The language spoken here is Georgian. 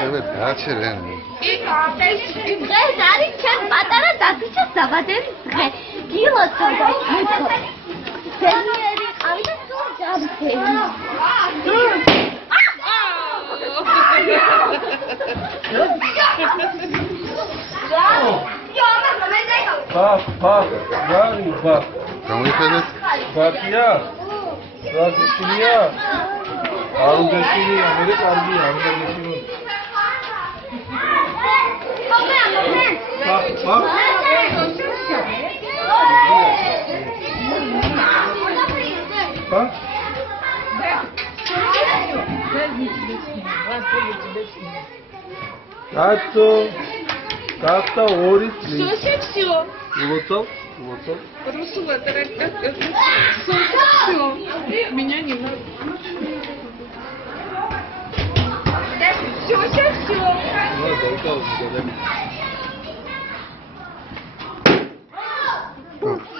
Давай, გააჩერენ. დღეს არის ჩემ პატარა დათიშის დაბადების დღე. გილოცავ და მეთქო. სერიერი ყავი და სულ ჯამფერი. Bak, yani bak. Გამოიხედეთ. Bakya. Bakya. Arundashini, Amerika army, Arundashini. Bak. Bak. Как-то орит. Все. Вот. Русула, все. Меня не надо. Все. Ладно,